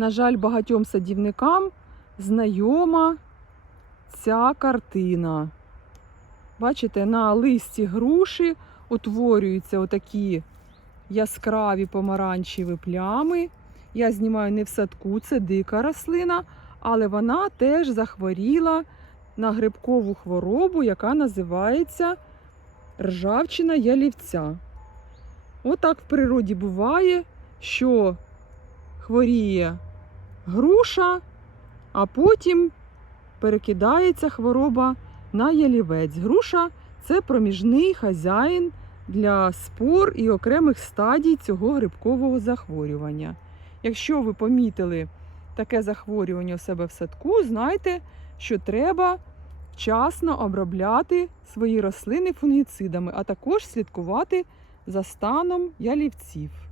На жаль, багатьом садівникам знайома ця картина. Бачите, на листі груші утворюються отакі яскраві помаранчеві плями. Я знімаю не в садку, це дика рослина, але вона теж захворіла на грибкову хворобу, яка називається ржавчина ялівця. Отак в природі буває, що хворіє груша, а потім перекидається хвороба на ялівець. Груша це проміжний хазяїн для спор і окремих стадій цього грибкового захворювання. Якщо ви помітили таке захворювання у себе в садку, знайте, що треба вчасно обробляти свої рослини фунгіцидами, а також слідкувати за станом ялівців.